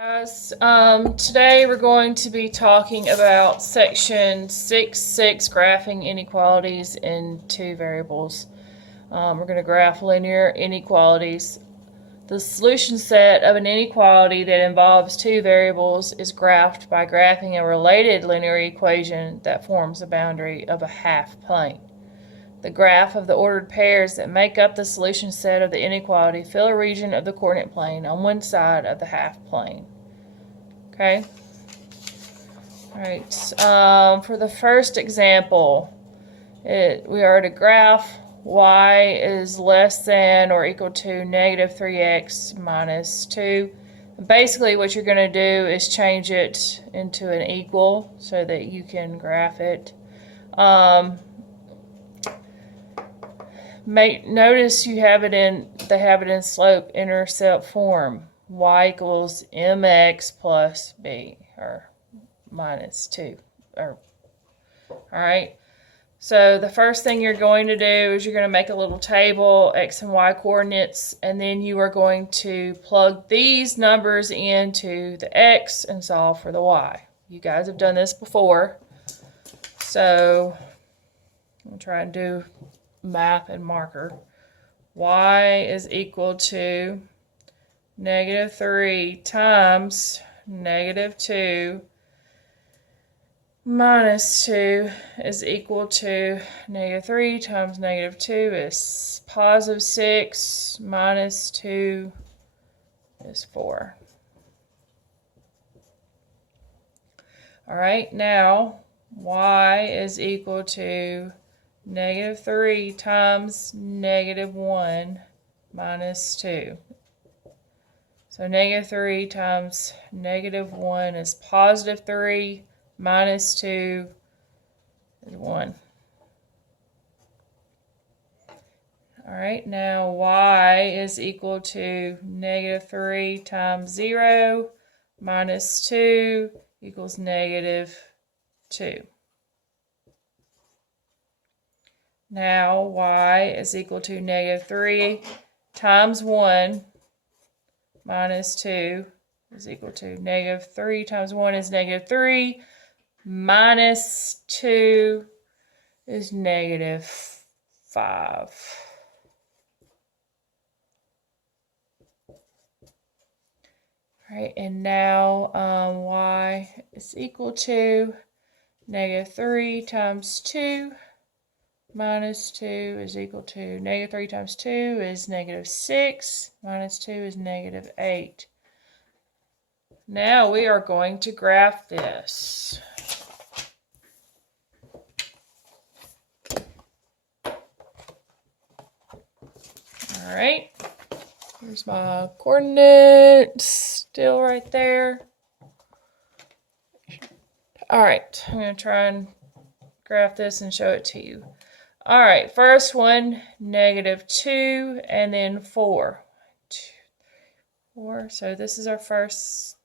Guys, today we're going to be talking about section 6.6, graphing inequalities in two variables. We're going to graph linear inequalities. The solution set of an inequality that involves two variables is graphed by graphing a related linear equation that forms a boundary of a half plane. The graph of the ordered pairs that make up the solution set of the inequality fill a region of the coordinate plane on one side of the half plane. Okay? Alright, for the first example, we are to graph y is less than or equal to negative 3x minus 2. Basically what you're going to do is change it into an equal so that you can graph it. Notice they have it in slope intercept form. Y equals mx plus b, or minus 2. Alright, so the first thing you're going to do is you're going to make a little table, x and y coordinates, and then you are going to plug these numbers into the x and solve for the y. You guys have done this before, so I'm going to try and do math and marker. Y is equal to negative 3 times negative 2 minus 2 is equal to negative 3 times negative 2 is positive 6 minus 2 is 4. Alright, now y is equal to negative 3 times negative 1 minus 2. So negative 3 times negative 1 is positive 3 minus 2 is 1. Alright, now y is equal to negative 3 times 0 minus 2 equals negative 2. Now y is equal to negative 3 times 1 minus 2 is equal to negative 3 times 1 is negative 3 minus 2 is negative 5. Alright, and now y is equal to negative 3 times 2 minus 2 is equal to negative 3 times 2 is negative 6, minus 2 is negative 8. Now we are going to graph this. Alright, here's my coordinates, still right there. Alright, I'm going to try and graph this and show it to you. Alright, first one, negative 2, and then 4. 2, 4. So this is our first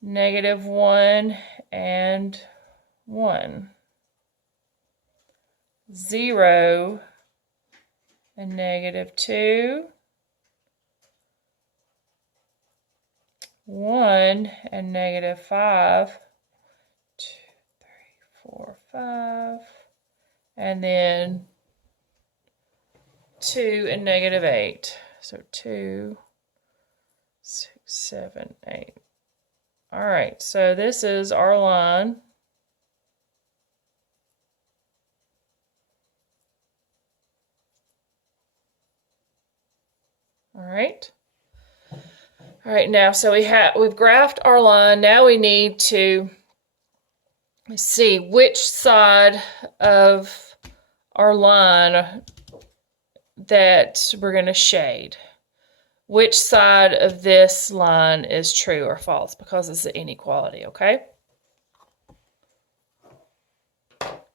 negative 1 and 1. 0 and negative 2. 1 and negative 5. 2, 3, 4, 5. And then 2 and negative 8. So 2, 6, 7, 8. All right, so this is our line. All right. All right, now so we've graphed our line. Now we need to see which side of our line that we're going to shade. Which side of this line is true or false, because it's an inequality, okay? All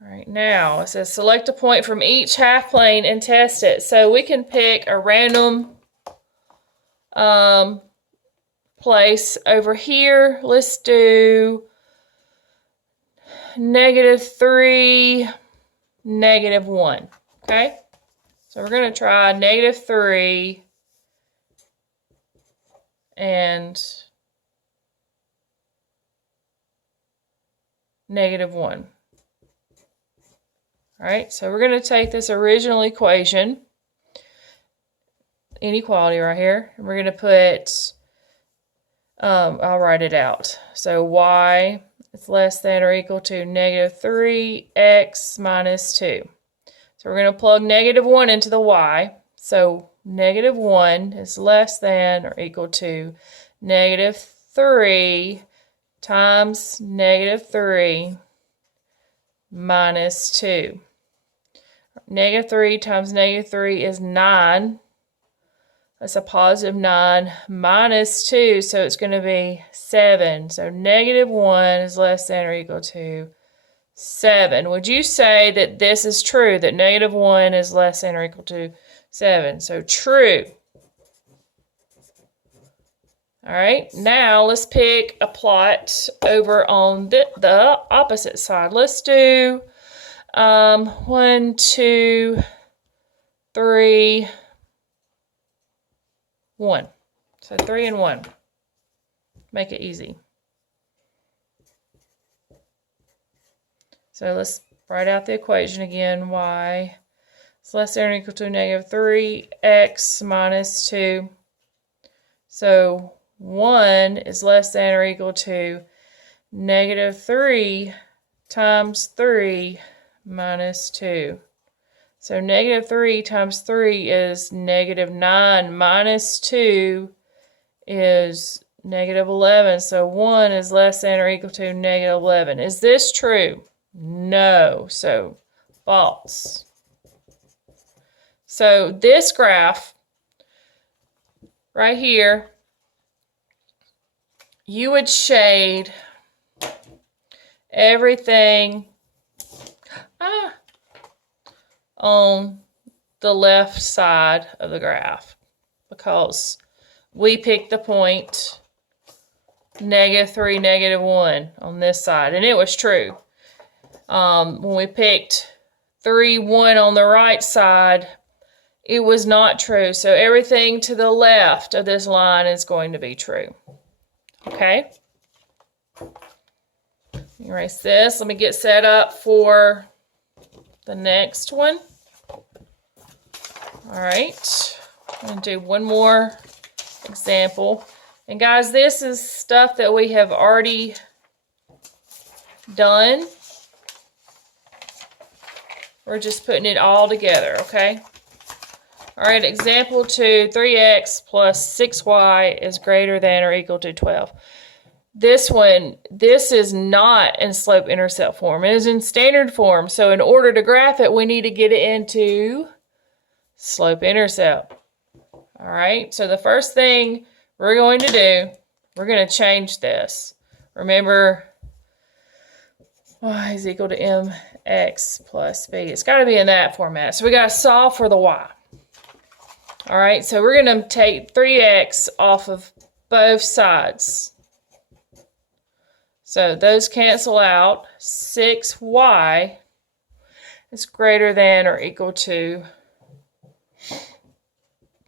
right, now it says select a point from each half plane and test it. So we can pick a random place over here. Let's do negative 3, negative 1, okay? So we're going to try negative 3, and -1. All right, so we're going to take this original equation, inequality right here, and we're going to put, I'll write it out. So y is less than or equal to -3x minus 2. So we're going to plug -1 into the y. So -1 is less than or equal to -3 times -3 minus 2. -3 times -3 is 9. That's a positive 9 minus 2, so it's going to be 7. So -1 is less than or equal to 7. Would you say that this is true, that -1 is less than or equal to 7? So true. All right, now let's pick a plot over on the opposite side. Let's do 1, 2, 3, 1. So 3 and 1. Make it easy. So let's write out the equation again. Y is less than or equal to -3x minus 2. So 1 is less than or equal to -3 times 3 minus 2. So -3 times 3 is -9 minus 2 is -11. So 1 is less than or equal to -11. Is this true? No. So false. So this graph right here, you would shade everything on the left side of the graph, because we picked the point -3, -1 on this side, and it was true. When we picked 3, 1 on the right side, it was not true. So everything to the left of this line is going to be true. Okay? Erase this. Let me get set up for the next one. All right. I'm going to do one more example. And guys, this is stuff that we have already done. We're just putting it all together, okay? All right, example 2, 3x plus 6y is greater than or equal to 12. This one, this is not in slope-intercept form. It is in standard form. So in order to graph it, we need to get it into slope-intercept. All right, so the first thing we're going to do, we're going to change this. Remember, y is equal to mx plus b. It's got to be in that format. So we got to solve for the y. All right, so we're going to take 3x off of both sides. So those cancel out. 6y is greater than or equal to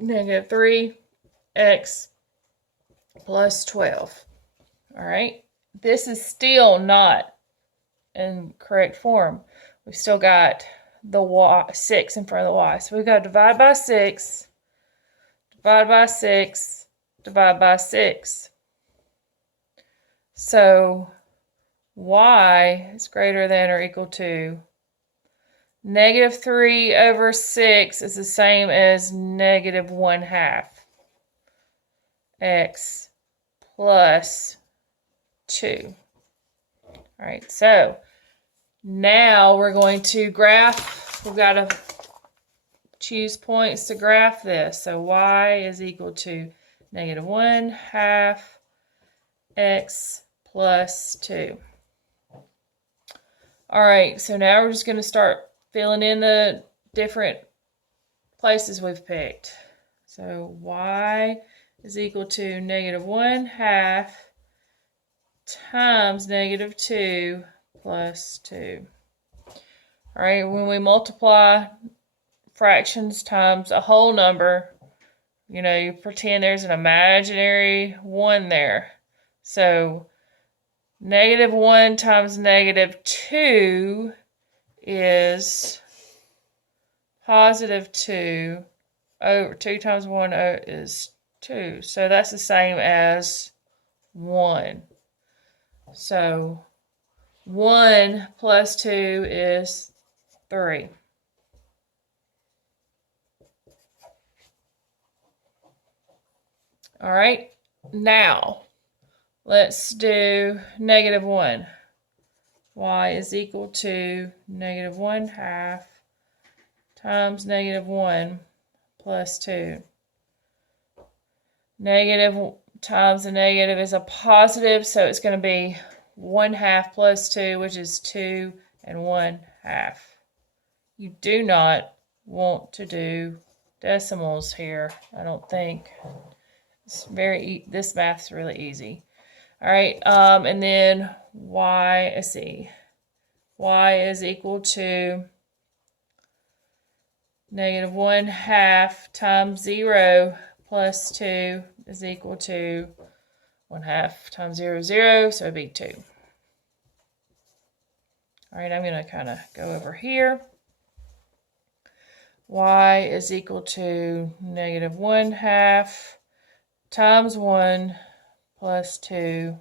-3x plus 12. All right, this is still not in correct form. We've still got the y, 6 in front of the y. So we've got to divide by 6, divide by 6, divide by 6. So y is greater than or equal to -3 over 6 is the same as -1/2 x plus 2. All right, so now we're going to graph. We've got to choose points to graph this. So y is equal to -1/2 x plus 2. All right, so now we're just going to start filling in the different places we've picked. So y is equal to -1/2 times -2 plus 2. All right, when we multiply fractions times a whole number, you know, you pretend there's an imaginary 1 there. So -1 times -2 is +2 over 2 times 1 is 2. So that's the same as 1. So 1 plus 2 is 3. All right, now let's do -1. Y is equal to -1/2 times -1 plus 2. Negative times a negative is a positive, so it's going to be 1/2 plus 2, which is 2 1/2. You do not want to do decimals here, I don't think. It's this math's really easy. All right, and then y, let's see, y is equal to -1/2 times 0 plus 2 is equal to 1/2 times 0, 0, so it'd be 2. All right, I'm going to kind of go over here. Y is equal to -1/2 times 1 plus 2.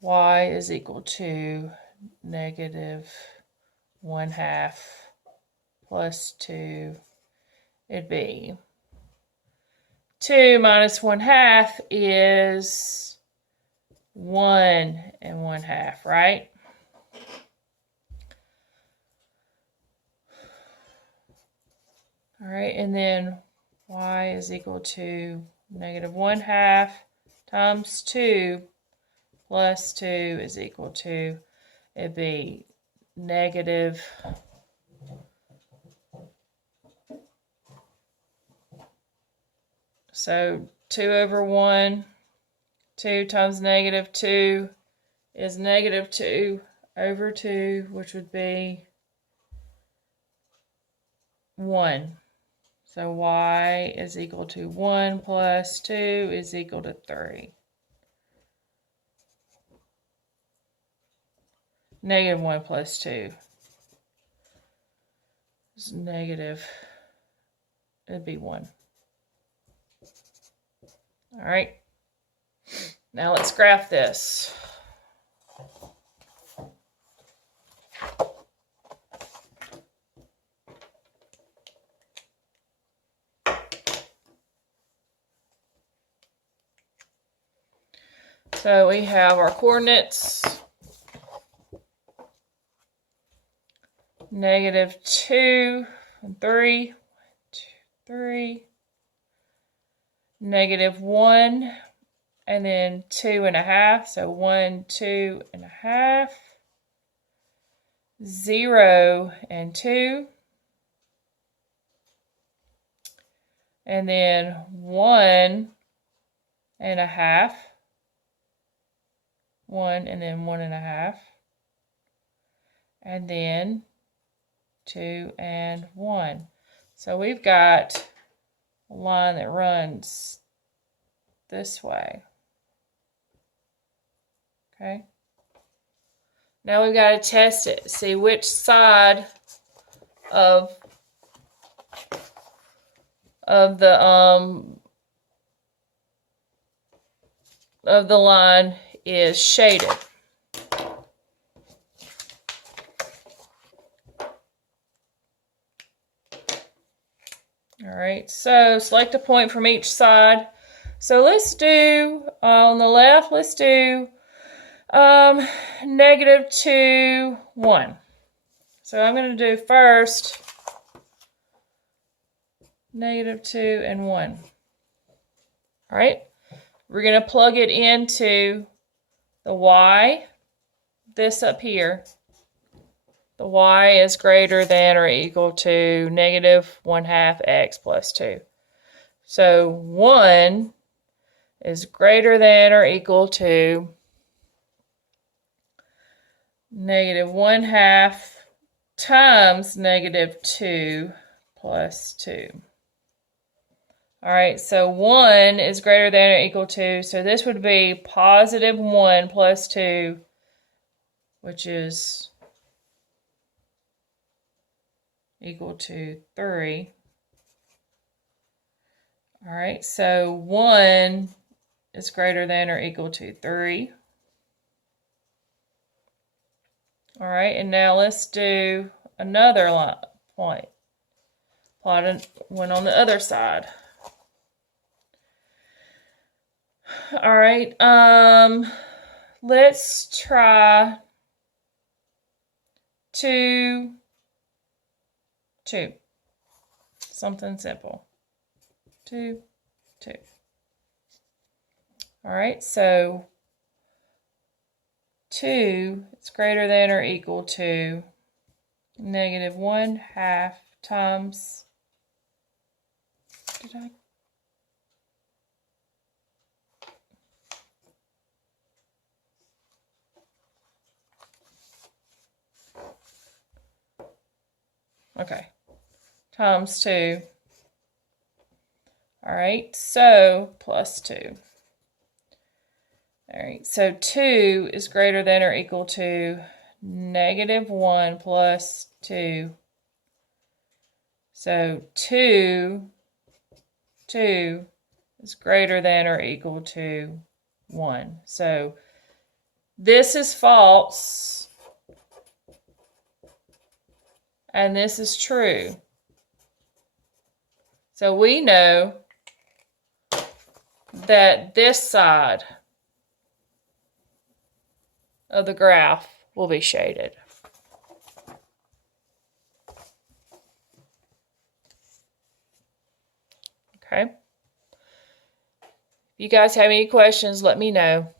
Y is equal to -1/2 plus 2. It'd be 2 minus 1/2 is 1 1/2, right? All right, and then y is equal to -1/2 times 2 plus 2 is equal to, it'd be negative, so 2 over 1, 2 times -2 is -2 over 2, which would be 1. So y is equal to 1 plus 2 is equal to 3. -1 plus 2 is negative, it'd be 1. All right, now let's graph this. So we have our coordinates, -2 and 3, 1, 2, 3, -1, and then 2 1/2, so 1, 2 1/2, 0 and 2, and then 1 1/2, 1 and then 1 1/2, and then 2 and 1. So we've got a line that runs this way. Okay. Now we've got to test it, see which side of the line is shaded. All right, so select a point from each side. So let's do, on the left, let's do -2, 1. So I'm going to do first -2 and 1. All right, we're going to plug it into the y, this up here. The y is greater than or equal to -1/2 x plus 2. So 1 is greater than or equal to -1/2 times -2 plus 2. All right, so 1 is greater than or equal to, so this would be positive 1 plus 2, which is equal to 3. All right, so 1 is greater than or equal to 3. All right, and now let's do another point. Plot one on the other side. All right, let's try 2, 2. Something simple. 2, 2. All right, so 2 is greater than or equal to negative 1/2 times, times 2. All right, so plus 2. All right, so 2 is greater than or equal to negative 1 plus 2. So 2 is greater than or equal to 1. So this is false, and this is true. So we know that this side of the graph will be shaded. Okay. If you guys have any questions, let me know.